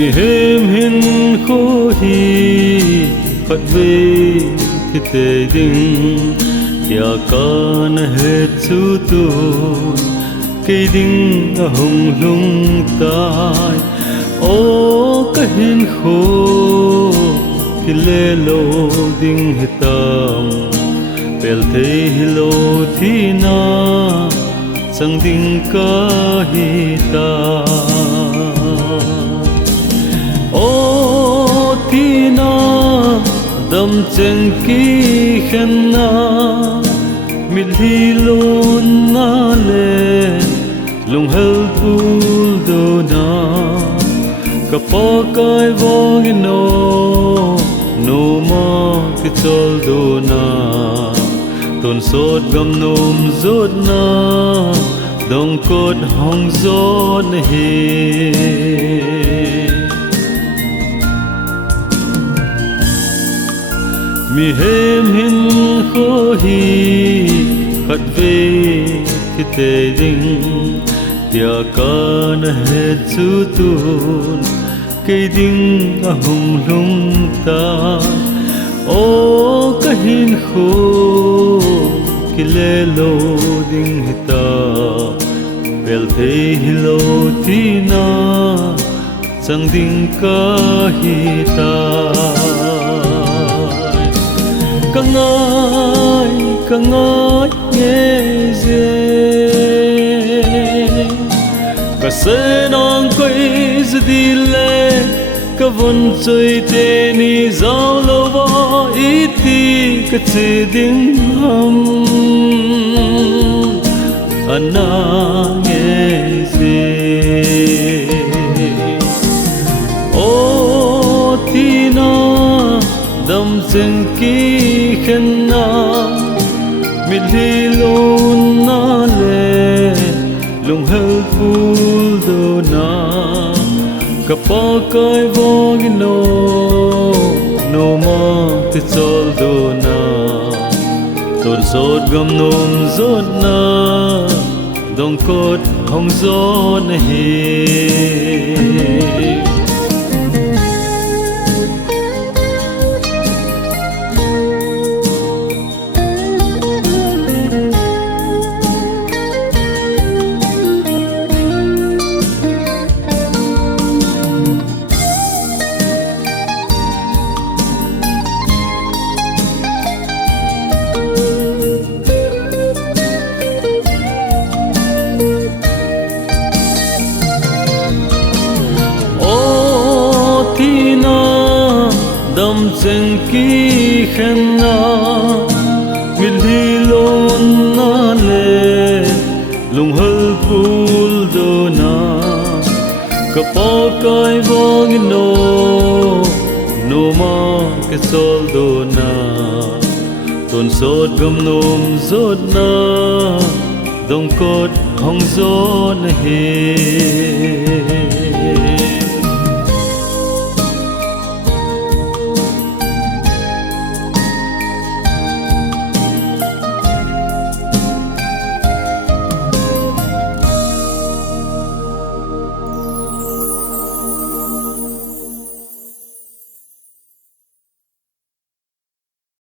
mi hem hin kho hi khat ve thi te ding ya kan he chu tu ke ding a hong lung tai o ka hin kho ki le lo ding hitam pel the hilo thi na sang ding ka hi ta o thi na dam chen ki khen na mil hi lo na le lung hel pul do na ka po kai vong no no ma ki chol do na ton sot gam nom zot na dong kot hong zot he mi hem hin kho hi khat ve thi te ding tia kan he chu tun ke ding a hong lung ta o ka hin kho ki le lo ding hita bel the hilo ti na chang ding ka hi ta ka ngai nghe je ka se nong koi zdi le ka von chơi te ni zao lo wa iti ka che ding ham ana nghe je o ti na dam chen ki khen na mil hi lo na le lung hel ful do na ka pa kai vong no no ma ti chol do na ton sot gam nom zot na dong kot hong zot he dam chen ki khen na mil hi lon na le lung hel pul do na ka pa kai vong no no ma ke sol do na ton sot gam nom zot na dong kot hong zot he